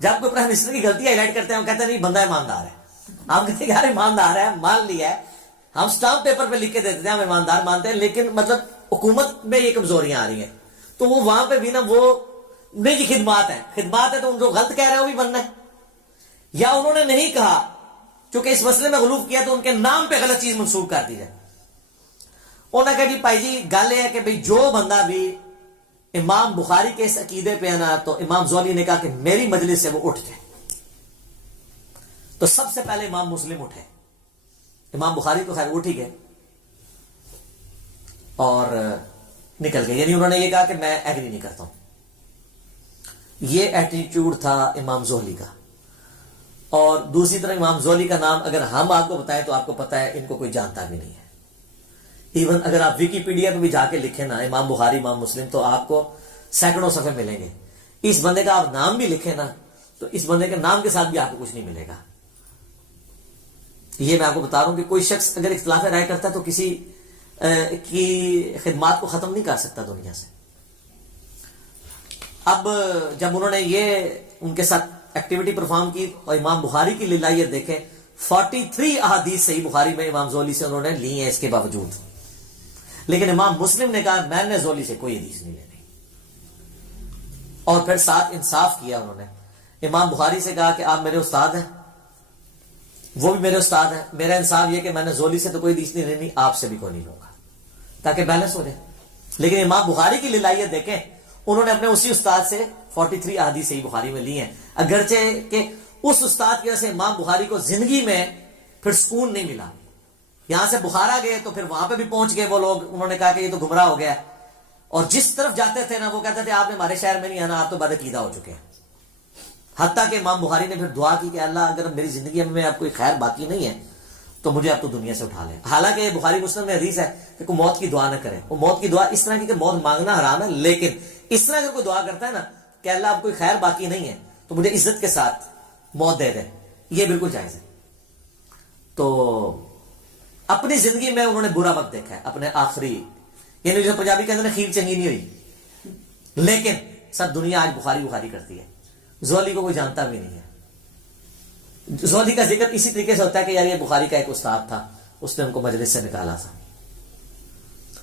جب کوئی prime minister کی غلطی ہائی لائٹ کرتے ہیں وہ کہتے ہیں نہیں بندہ ایماندار ہے. ہم کہتے ہیں یار ایماندار ہے, مان لیا ہے, ہم سٹامپ پیپر پہ لکھ کے دیتے ہیں ہم ایماندار مانتے ہیں, لیکن مطلب حکومت میں یہ کمزوریاں آ رہی ہیں, تو وہ وہاں پہ بھی نا وہ نہیں جی خدمات ہے تو ان کو غلط کہہ رہے ہیں وہ بھی بننا ہے, یا انہوں نے نہیں کہا چونکہ اس مسئلے میں غلوف کیا تو ان کے نام پہ غلط چیز منسوخ کر دی جائے. انہوں نے کہا جی بھائی جی گل یہ ہے کہ بھائی جو بندہ بھی امام بخاری کے اس عقیدے پہ ہے نا, تو امام زولی نے کہا کہ میری مجلس سے وہ اٹھ جائے. تو سب سے پہلے امام مسلم اٹھے, امام بخاری تو خیر اٹھ ہی گئے اور نکل گئے, یعنی انہوں نے یہ کہا کہ میں ایگری نہیں کرتا ہوں. یہ ایٹیٹیوڈ تھا امام زولی کا. اور دوسری طرف امام زولی کا نام اگر ہم آپ کو بتائیں تو آپ کو پتا ہے ان کو کوئی جانتا بھی نہیں ہے. ایون اگر آپ ویکیپیڈیا پہ بھی جا کے لکھیں نا امام بخاری امام مسلم تو آپ کو سینکڑوں صفحے ملیں گے. اس بندے کا آپ نام بھی لکھیں نا تو اس بندے کے نام کے ساتھ بھی آپ کو کچھ نہیں ملے گا. یہ میں آپ کو بتا رہا ہوں کہ کوئی شخص اگر اختلاف رائے کرتا ہے تو کسی کی خدمات کو ختم نہیں کر سکتا دنیا سے. اب جب انہوں نے یہ ان کے ساتھ ایکٹیویٹی پرفارم کی اور امام بخاری کی للائیت دیکھیں, 43 احادیث صحیح بخاری میں امام زولی سے انہوں نے لی ہیں اس کے باوجود, لیکن امام مسلم نے کہا میں نے زولی سے کوئی حدیث نہیں لینی. اور پھر ساتھ انصاف کیا انہوں نے, امام بخاری سے کہا کہ آپ میرے استاد ہیں, وہ بھی میرے استاد ہیں, میرا انصاف یہ کہ میں نے زولی سے تو کوئی حدیث نہیں لینی, آپ سے بھی کوئی نہیں لوں گا, تاکہ بیلنس ہو جائے. لیکن امام بخاری کی للائیت دیکھیں, انہوں نے اپنے اسی استاد سے 43 احادیث صحیح بخاری میں لی ہیں, اگرچہ کہ اس استاد کی وجہ سے امام بخاری کو زندگی میں پھر سکون نہیں ملا. یہاں سے بخارا گئے تو پھر وہاں پہ بھی پہنچ گئے وہ لوگ, انہوں نے کہا کہ یہ تو گمراہ ہو گیا ہے, اور جس طرف جاتے تھے نا وہ کہتے تھے آپ نے ہمارے شہر میں نہیں آنا, آپ تو بدعقیدہ ہو چکے ہیں. حتیٰ کہ امام بخاری نے پھر دعا کی کہ اللہ اگر میری زندگی میں اب کوئی خیر باقی نہیں ہے تو مجھے اب تو دنیا سے اٹھا لے. حالانکہ بخاری مسلم میں حدیث ہے کہ کوئی موت کی دعا نہ کرے, وہ موت کی دعا اس طرح کی کہ موت مانگنا حرام ہے, لیکن اس طرح اگر کوئی دعا کرتا ہے نا کہ اللہ اب کوئی خیر باقی نہیں ہے تو مجھے عزت کے ساتھ موت دے دے, یہ بالکل جائز ہے. تو اپنی زندگی میں انہوں نے برا وقت دیکھا ہے, اپنے آخری, یعنی جو پنجابی کہتے ہیں خیر چنگی نہیں ہوئی, لیکن سب دنیا آج بخاری کرتی ہے. زولی کو کوئی جانتا بھی نہیں ہے. زولی کا ذکر اسی طریقے سے ہوتا ہے کہ یار یہ بخاری کا ایک استاد تھا, اس نے ان کو مجلس سے نکالا تھا.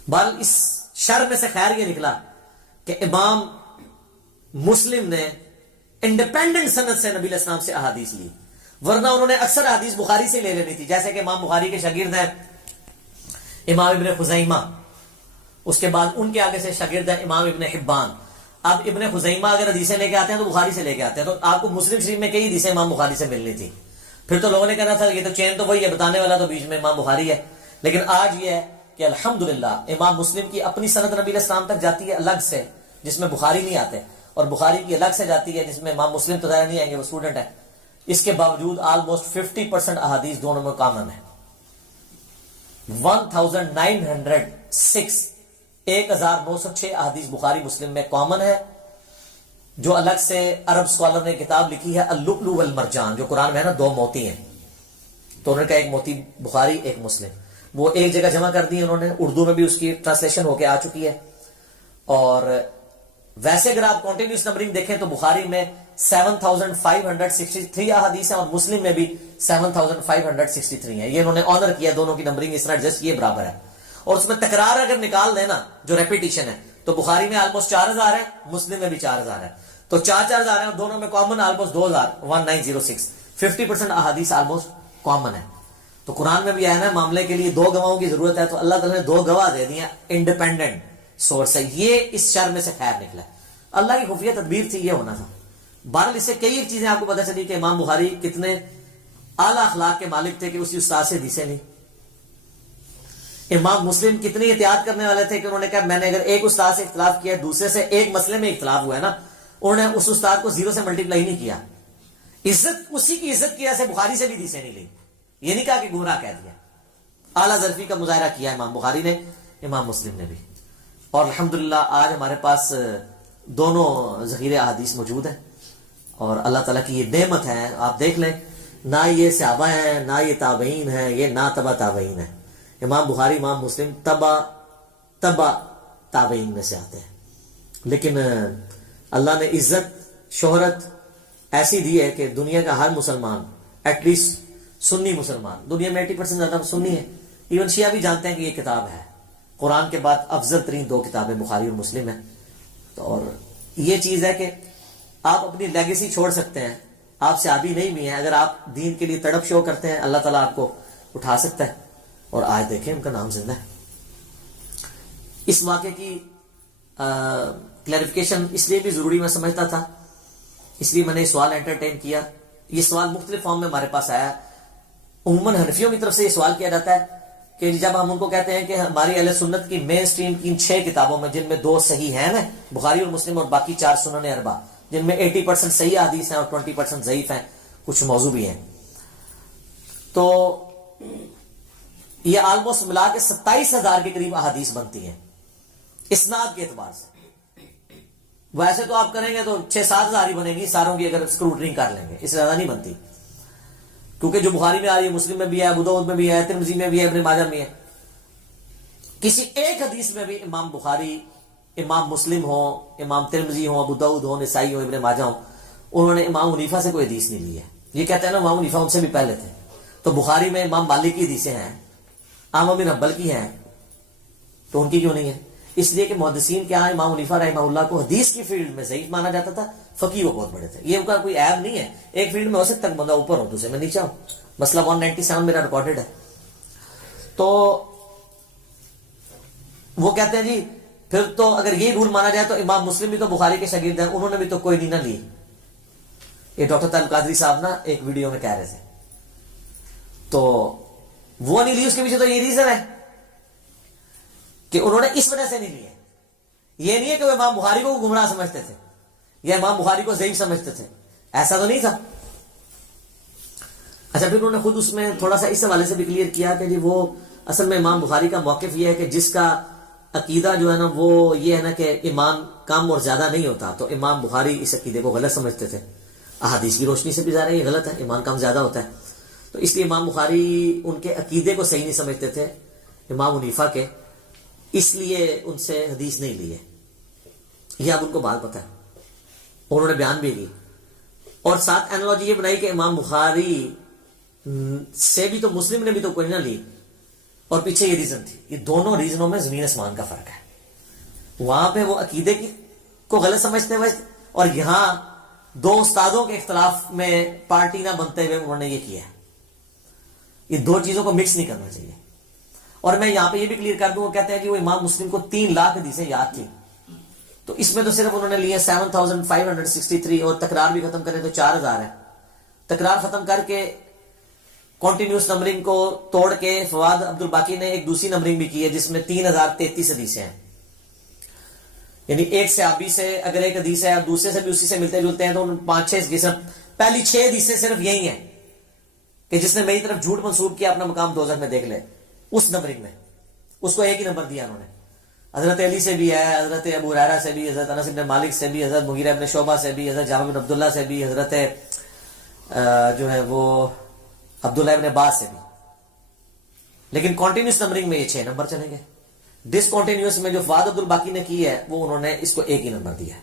بہرحال اس شر میں سے خیر یہ نکلا کہ امام مسلم نے انڈیپینڈنٹ سند سے نبی علیہ السلام سے احادیث لی, ورنہ انہوں نے اکثر حدیث بخاری سے لے لینی تھی. جیسے کہ امام بخاری کے شاگرد ہیں امام ابن خزیمہ, اس کے بعد ان کے آگے سے شاگرد ہیں امام ابن حبان. اب ابن خزیمہ اگر حدیثیں لے کے آتے ہیں تو بخاری سے لے کے آتے ہیں, تو آپ کو مسلم شریف میں کئی حدیثیں امام بخاری سے ملنی تھی. پھر تو لوگوں نے کہنا تھا یہ تو چین تو وہی ہے, بتانے والا تو بیچ میں امام بخاری ہے. لیکن آج یہ ہے کہ الحمدللہ امام مسلم کی اپنی سند نبی علیہ السلام تک جاتی ہے الگ سے, جس میں بخاری نہیں آتے, اور بخاری کی الگ سے جاتی ہے جس میں امام مسلم تو ظاہر نہیں آئیں گے, وہ اسٹوڈنٹ ہے. اس کے باوجود آلموسٹ 50% احادیث دونوں میں کامن ہے. 1906 احادیث بخاری مسلم میں کامن ہے, جو الگ سے عرب سکالر نے کتاب لکھی ہے اللؤلؤ والمرجان, جو قرآن میں ہے نا 2 موتی ہیں, تو انہوں نے کہا ایک موتی بخاری ایک مسلم, وہ ایک جگہ جمع کر دی انہوں نے, اردو میں بھی اس کی ٹرانسلیشن ہو کے آ چکی ہے. اور ویسے اگر آپ کنٹینیوس نمبرنگ دیکھیں تو بخاری میں 7563 احادیث ہیں اور مسلم میں بھی 7563 ہیں. یہ انہوں نے آنر کیا دونوں کی نمبرنگ اس طرح ایڈجسٹ یہ برابر ہے. اور اس میں تکرار اگر نکال دینا جو ریپیٹیشن ہے تو بخاری میں آلموسٹ 4000 ہے, مسلم میں بھی 4000 ہے, تو 4000 ہے اور دونوں میں کامن آلموسٹ 1906. 50% احادیث آلموسٹ کامن ہے. تو قرآن میں بھی آیا نا معاملے کے لیے 2 گواہوں کی ضرورت ہے, تو اللہ تعالیٰ نے 2 گواہ دے دیے انڈیپینڈنٹ سورس ہے. یہ اس شر میں سے خیر نکلا, اللہ کی خفیہ تدبیر تھی, یہ ہونا تھا. بہرحال اس سے کئی ایک چیزیں آپ کو پتہ چلی کہ امام بخاری کتنے اعلیٰ اخلاق کے مالک تھے کہ اسی استاد سے حدیثیں لی. امام مسلم کتنی احتیاط کرنے والے تھے کہ انہوں نے کہا میں نے اگر ایک استاد سے اختلاف کیا, دوسرے سے ایک مسئلے میں اختلاف ہوا ہے نا, انہوں نے اس استاد کو 0 سے ملٹیپلائی نہیں کیا. عزت اسی کی عزت کی وجہ سے بخاری سے بھی حدیثیں نہیں لی, یہ نہیں کہا کہ گمراہ کہہ دیا. اعلیٰ ظرفی کا مظاہرہ کیا امام بخاری نے, امام مسلم نے بھی. اور الحمدللہ آج ہمارے پاس دونوں ذخیرے احادیث موجود ہیں, اور اللہ تعالیٰ کی یہ نعمت ہے. آپ دیکھ لیں, نہ یہ صحابہ ہیں, نہ یہ تابعین ہیں, یہ نہ تبع تابعین ہیں. امام بخاری امام مسلم تبع تابعین میں سے آتے ہیں, لیکن اللہ نے عزت, شہرت, ایسی دی ہے کہ دنیا کا ہر مسلمان ایٹ لیسٹ سنی مسلمان, دنیا میں 80% زیادہ سنی ہے, ایون شیعہ بھی جانتے ہیں کہ یہ کتاب ہے. قرآن کے بعد افضل ترین 2 کتابیں بخاری اور مسلم ہیں. اور یہ چیز ہے کہ آپ اپنی لیگیسی چھوڑ سکتے ہیں, آپ صحابی نہیں بھی ہیں, اگر آپ دین کے لیے تڑپ شو کرتے ہیں اللہ تعالیٰ آپ کو اٹھا سکتا ہے. اور آج دیکھیں ان کا نام زندہ ہے. اس واقعے کی کلیریفیکیشن اس لیے بھی ضروری میں سمجھتا تھا, اس لیے میں نے یہ سوال انٹرٹین کیا. یہ سوال مختلف فارم میں ہمارے پاس آیا. عموماً حنفیوں کی طرف سے یہ سوال کیا جاتا ہے کہ جب ہم ان کو کہتے ہیں کہ ہماری اہل سنت کی مین سٹریم کی ان 6 کتابوں میں, جن میں 2 صحیح ہیں نا, بخاری اور مسلم, اور باقی 4 سنن اربع, جن میں 80% صحیح حدیث ہیں اور 20% ضعیف ہیں, کچھ موضوع بھی ہیں, تو یہ آلموسٹ ملا کے 27,000 کے قریب احادیث بنتی ہیں اسناد کے اعتبار سے. ویسے تو آپ کریں گے تو 6-7 ہزار ہی بنے گی ساروں کی, اگر اسکروٹنگ کر لیں گے, اس سے زیادہ نہیں بنتی. کیونکہ جو بخاری میں آ رہی ہے, مسلم میں بھی ہے, ابو داؤد میں بھی ہے, ترمذی میں بھی ہے, ابن ماجہ میں ہے. کسی ایک حدیث میں بھی امام بخاری, امام مسلم ہو, امام ترمذی ہو, ابو داؤد ہو, نسائی ہو, ابن ماجہ ہو, انہوں نے امام حنیفہ سے کوئی حدیث نہیں لی ہے. یہ کہتے ہیں نا امام حنیفہ ان سے بھی پہلے تھے, تو بخاری میں امام مالک کی حدیثیں ہیں, احمد بن حنبل کی ہیں, تو ان کی کیوں نہیں ہے؟ اس لیے کہ محدثین کے ہاں امام حنیفہ رحمہ اللہ کو حدیث کی فیلڈ میں ضعیف مانا جاتا تھا, فقیہ وہ بہت بڑے تھے. یہ ان کا کوئی عیب نہیں ہے, ایک فیلڈ میں ہو سکتا ہے بندہ اوپر ہو, دوسرے میں نیچے ہو. مسئلہ 197 میرا ریکارڈڈ ہے. تو وہ کہتے ہیں جی پھر تو اگر یہ رول مانا جائے تو امام مسلم بھی تو بخاری کے شاگرد ہیں, انہوں نے بھی تو کوئی نہیں نہ لی. یہ ڈاکٹر طالب قادری صاحب نا ایک ویڈیو میں کہہ رہے تھے, تو وہ نہیں لی, اس کے پیچھے تو یہ ریزن ہے کہ انہوں نے اس وجہ سے نہیں لی ہے. یہ نہیں ہے کہ وہ امام بخاری کو گمراہ سمجھتے تھے یا امام بخاری کو ضعیف سمجھتے تھے, ایسا تو نہیں تھا. اچھا, پھر انہوں نے خود اس میں تھوڑا سا اس حوالے سے بھی کلیئر کیا کہ جی وہ اصل میں امام بخاری کا موقف یہ ہے کہ جس کا عقیدہ جو ہے نا وہ یہ ہے نا کہ ایمان کم اور زیادہ نہیں ہوتا, تو امام بخاری اس عقیدے کو غلط سمجھتے تھے. احادیث کی روشنی سے بھی ظاہر ہے یہ غلط ہے, ایمان کم زیادہ ہوتا ہے. تو اس لیے امام بخاری ان کے عقیدے کو صحیح نہیں سمجھتے تھے امام حنیفہ کے, اس لیے ان سے حدیث نہیں لی ہے. یہ اب ان کو بات پتہ ہے, انہوں نے بیان بھی کی. اور ساتھ اینالوجی یہ بنائی کہ امام بخاری سے بھی تو مسلم نے بھی تو کوئی نہ لی, اور پیچھے یہ ریزن تھی. یہ دونوں ریزنوں میں زمین آسمان کا فرق ہے. وہاں پہ وہ عقیدے کو غلط سمجھتے ہوئے, اور یہاں 2 استادوں کے اختلاف میں پارٹی نہ بنتے ہوئے انہوں نے یہ کیا ہے. یہ 2 چیزوں کو مکس نہیں کرنا چاہیے. اور میں یہاں پہ یہ بھی کلیئر کر دوں, وہ کہتے ہیں کہ وہ امام مسلم کو 3 لاکھ حدیثیں یاد تھی, تو اس میں تو صرف انہوں نے لیے 7563, اور تکرار بھی ختم کریں تو 4000 ہے. تکرار ختم کر کے کنٹینیوس نمبرنگ کو توڑ کے فواد عبد الباقی نے ایک دوسری نمبرنگ بھی کی ہے جس میں 3033 حدیثیں ہیں. یعنی ایک صحابی سے اگر ایک حدیث ہے اور دوسرے سے بھی اسی سے ملتے جلتے ہیں تو 5-6 حدیثیں, پہلی 6 حدیثیں صرف یہی ہیں کہ جس نے میری طرف جھوٹ منسوب کیا اپنا مقام دوزخ میں دیکھ لے. اس نمبرنگ میں اس کو ایک ہی نمبر دیا انہوں نے. حضرت علی سے بھی ہے, حضرت ابو ہریرہ سے بھی, حضرت انس بن مالک سے بھی, حضرت مغیرہ بن شعبہ سے بھی, حضرت جابر بن عبداللہ سے بھی, حضرت جو ہے وہ عبداللہ ابن عباس سے بھی. لیکن کنٹینیوس نمبرنگ میں یہ 6 نمبر چلیں گے. ڈس کنٹینیوس میں جو فواد عبد الباقی نے کی ہے وہ انہوں نے اس کو ایک ہی نمبر دیا ہے.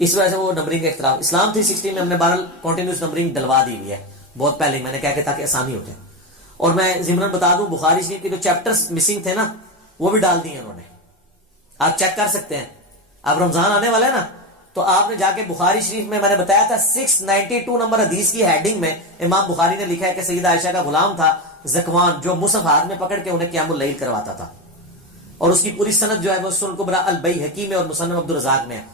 اس وجہ سے وہ نمبرنگ کا اختلاف. اسلام 360 میں ہم نے 12 کنٹینیوس نمبرنگ ڈلوا دی ہوئی ہے بہت پہلے, میں نے کہا کہ تاکہ آسانی ہو جائے. اور میں ضمن بتا دوں بخاری شریف کے جو چیپٹرز مسنگ تھے نا وہ بھی ڈال دیے انہوں نے, آپ چیک کر سکتے ہیں. اب رمضان آنے والا ہے نا, تو آپ نے جا کے بخاری شریف میں نے بتایا تھا 692 نمبر حدیث کی ہیڈنگ میں امام بخاری نے لکھا ہے کہ سیدہ عائشہ کا غلام تھا زکوان, جو مصحف ہاتھ میں پکڑ کے انہیں قیام اللیل کرواتا تھا, اور اس کی پوری سند جو ہے وہ سنن کبریٰ البیہقی میں اور مصنف عبد الرزاق میں ہے.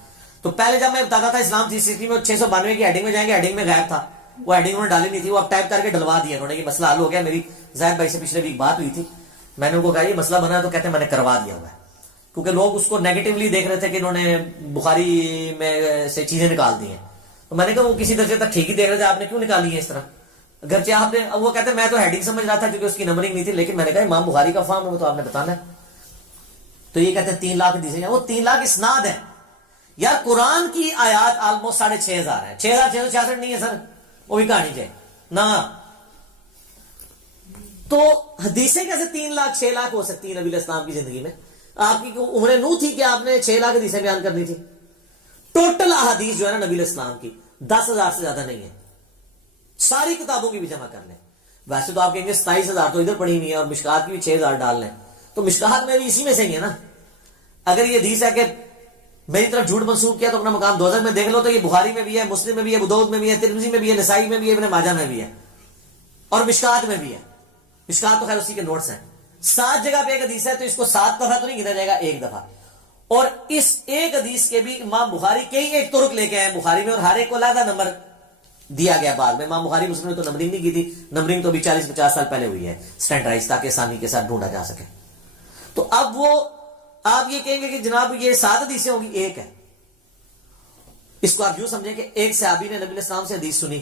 تو پہلے جب میں بتاتا تھا اسلام 360 میں 692 کی ہیڈنگ میں جائیں گے, ہیڈنگ میں غائب تھا, وہ ہیڈنگ انہوں نے ڈالی نہیں تھی, وہ اب ٹائپ کر کے ڈلوا دیا انہوں نے. یہ مسئلہ حل ہو گیا. میری زاہد بھائی سے پچھلے ویک بات ہوئی تھی, میں نے ان کو کہا یہ مسئلہ بنا, تو کہتے ہیں میں نے کروا دیا ہوا ہے, کیونکہ لوگ اس کو نیگیٹولی دیکھ رہے تھے کہ انہوں نے بخاری میں سے چیزیں نکال دی ہیں. تو میں نے کہا وہ کسی درجے تک ٹھیک ہی دیکھ رہے تھے, آپ نے کیوں نکالی ہے اس طرح؟ اگرچہ آپ نے, وہ کہتے ہیں میں تو ہیڈنگ سمجھ رہا تھا کیونکہ اس کی نمبرنگ نہیں تھی, لیکن میں نے کہا امام بخاری کا فارم ہے وہ تو آپ نے بتانا ہے. تو یہ کہتے ہیں 3 لاکھ حدیثیں, وہ 3 لاکھ اسناد ہیں یار. قرآن کی آیات آلموسٹ 6500 ہیں, 6666 نہیں ہے سر, وہ بھی کہانی چاہیے نا. تو حدیثیں کیسے 3 لاکھ 6 لاکھ ہو سکتی ہیں نبی اسلام کی زندگی میں؟ آپ کی عمر نو تھی کہ آپ نے 6 لاکھ حدیثیں بیان کرنی تھی؟ ٹوٹل احادیث جو ہے نا نبی اسلام کی 10,000 سے زیادہ نہیں ہے. ساری کتابوں کی بھی جمع کر لیں. ویسے تو آپ کہیں گے 27,000 تو ادھر پڑھی ہوئی ہے اور مشکات کی بھی 6,000 ڈال لیں, تو مشکات میں بھی اسی میں سے ہی ہے نا. اگر یہ حدیث ہے کہ میری طرف جھوٹ منسوخ کیا تو اپنا مقام دوزخ میں دیکھ لو, تو یہ بخاری میں بھی ہے, مسلم میں بھی ہے, ابو داؤد میں بھی ہے, ترمذی میں بھی ہے, نسائی میں بھی ہے, ابن ماجہ میں بھی ہے, اور مشکات میں بھی ہے. مشکات تو خیر اسی کے نوٹس ہیں. 7 جگہ پہ ایک حدیث ہے, تو اس کو 7 دفعہ تو نہیں گنا جائے گا, ایک دفعہ. اور اس ایک حدیث کے بھی امام بخاری کئی ایک طرق لے کے آئے بخاری میں, اور ہر ایک کو علیحدہ نمبر دیا گیا بعد میں. امام بخاری مسلم نے تو نمبرنگ نہیں کی تھی, نمبرنگ تو بھی 40-50 سال پہلے ہوئی ہے سٹینڈرائز, تاکہ آسانی کے ساتھ ڈھونڈا جا سکے. تو اب وہ آپ یہ کہیں گے کہ جناب یہ 7 حدیثیں ہوگی, ایک ہے. اس کو آپ یوں سمجھیں کہ ایک صحابی نے نبی علیہ السلام سے حدیث سنی,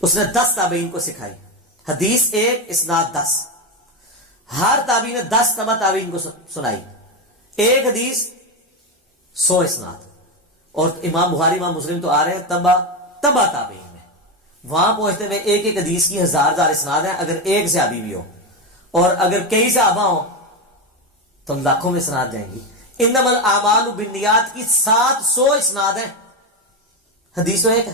اس نے 10 تابعین کو سکھائی. حدیث 1 اسناد 10, ہر تابعی نے 10 تبع تابعین کو سنائی. ایک حدیث 100 اسناد. اور امام بخاری امام مسلم تو آ رہے ہیں تبع تابعین میں, وہاں پہنچتے ہوئے ایک ایک حدیث کی 1000 اسناد ہیں. اگر ایک صحابی بھی ہو اور اگر کئی صحابہ ہوں تو لاکھوں میں اسناد جائیں گی. انما الاعمال بالنیات کی 700 اسناد ہیں. حدیث تو ایک ہے.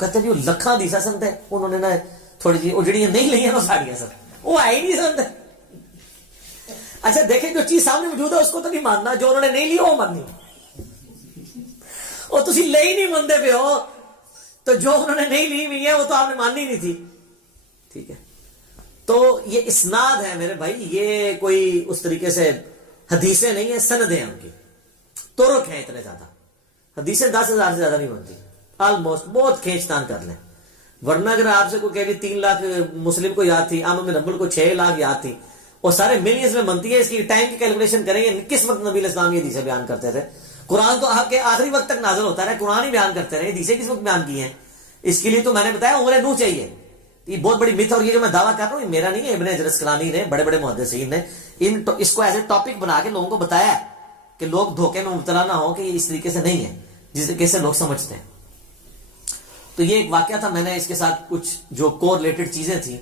کہتے ہیں جی لکھاں حدیثاں سنتے ہیں, انہوں نے نا تھوڑی جی وہ جڑی نہیں لئی ہیں نا ساڑیاں سب, وہ آئی نہیں سنتے. اچھا دیکھیں جو چیز سامنے موجود ہے اس کو تو نہیں ماننا, جو انہوں نے نہیں لیا وہ ماننی. اور تسی لے ہی نہیں مانتے پہ ہو, تو جو انہوں نے نہیں لی ہوئی ہے وہ تو آپ نے ماننی نہیں تھی. ٹھیک ہے, تو یہ اسناد ہے میرے بھائی, یہ کوئی اس طریقے سے حدیثیں نہیں ہیں, سندیں ہیں ان کی, طرق ہیں اتنے زیادہ. حدیثیں 10,000 سے زیادہ نہیں بنتی آلموسٹ, بہت کھینچ تان کر لیں. ورنہ اگر آپ سے کوئی کہہ 3 لاکھ مسلم کو یاد تھی, احمد بن حنبل کو 6 لاکھ یاد تھی, اور سارے ملینز میں بنتی ہے, اس کی ٹائم کی کیلکولیشن کریں گے کس وقت نبی علیہ السلام یہ حدیثیں بیان کرتے تھے. قرآن تو آپ کے آخری وقت تک نازل ہوتا رہا, قرآن ہی بیان کرتے رہے, حدیثیں کس وقت بیان کی ہیں. اس کے لیے تو میں نے بتایا عمر نوح چاہیے. یہ بہت بڑی مت, اور یہ جو میں دعویٰ کر رہا ہوں یہ میرا نہیں ہے, ابن حجر اسقلانی نے, بڑے بڑے محدثین نے اس کو ایز اے ٹاپک بنا کے لوگوں کو بتایا کہ لوگ دھوکے میں مبتلا نہ ہو کہ یہ اس طریقے سے نہیں ہے جس طریقے سے لوگ سمجھتے ہیں. تو یہ ایک واقعہ تھا, میں نے اس کے ساتھ کچھ جو کو ریلیٹڈ چیزیں تھیں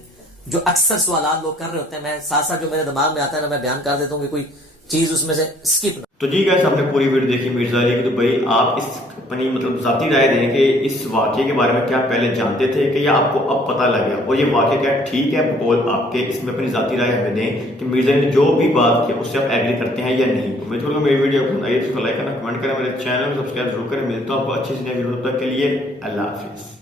جو اکثر سوالات لوگ کر رہے ہوتے ہیں, میں ساتھ ساتھ جو میرے دماغ میں آتا ہے نا میں بیان کر دیتا ہوں کہ کوئی چیز اس میں سے سکپ نہ. تو جی گائس, آپ نے پوری ویڈیو دیکھی مرزا علی کی, تو بھائی آپ اس اپنی مطلب ذاتی رائے دیں کہ اس واقعے کے بارے میں کیا پہلے جانتے تھے کہ یا آپ کو اب پتہ لگ گیا, اور یہ واقعہ کیا ٹھیک ہے بقول آپ کے, اس میں اپنی ذاتی رائے ہمیں دیں کہ مرزا نے جو بھی بات کی اس سے آپ ایگری کرتے ہیں یا نہیں. امید کروں گا میری ویڈیو پسند آئی تو اس کو لائک کرنا, کمنٹ کریں, میرے چینل کو سبسکرائب ضرور کریں. ملتا ہوں آپ کو اچھی سی نئی ویڈیو, تب تک کے لیے اللہ حافظ.